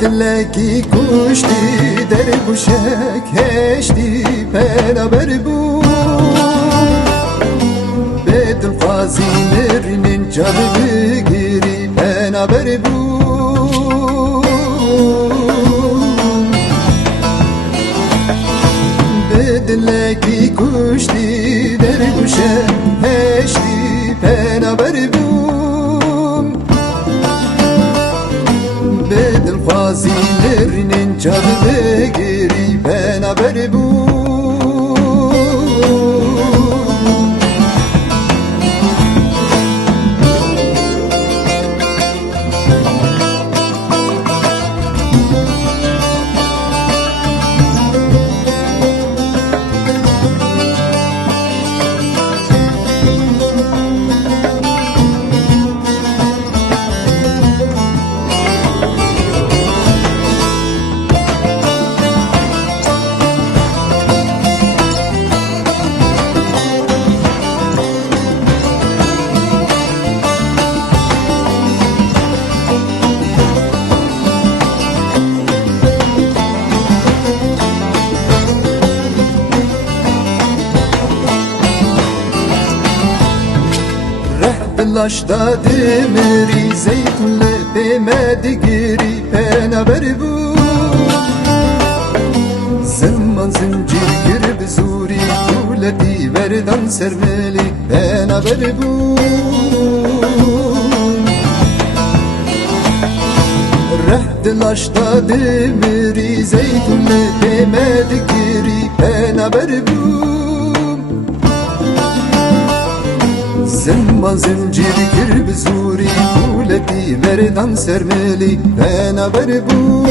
دلکی کشتی در گوشک هشتی بنابر بود به دلخوازی مرنین جا بگیری بنابر بود به دلکی کشتی در گوشک هشتی بنابر بود به دلخوازی مرنین جا بگیری بنابر بود Laşta demiri zeytunle demedi geri beraber bu Zaman zincir girip zuri kuleti verdan sermeli beraber bu Rehd laşta demiri zeytunle demedi geri beraber bu Zaman zincir girip zuri kuleti verdan sermeli beraber bu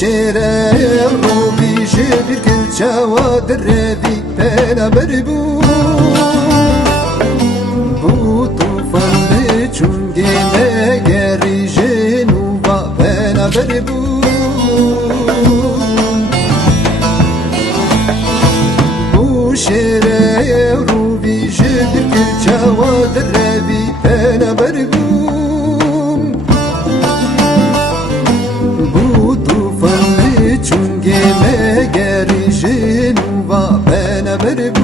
شيره روبي جبر كل جواد الربي بنابر بو بو طوفان بچونگی نگری جنوبا بنابر بو بو شيره روبي جبر كل جواد الربي بنابر بو Chunge me geri jenu va bena berbi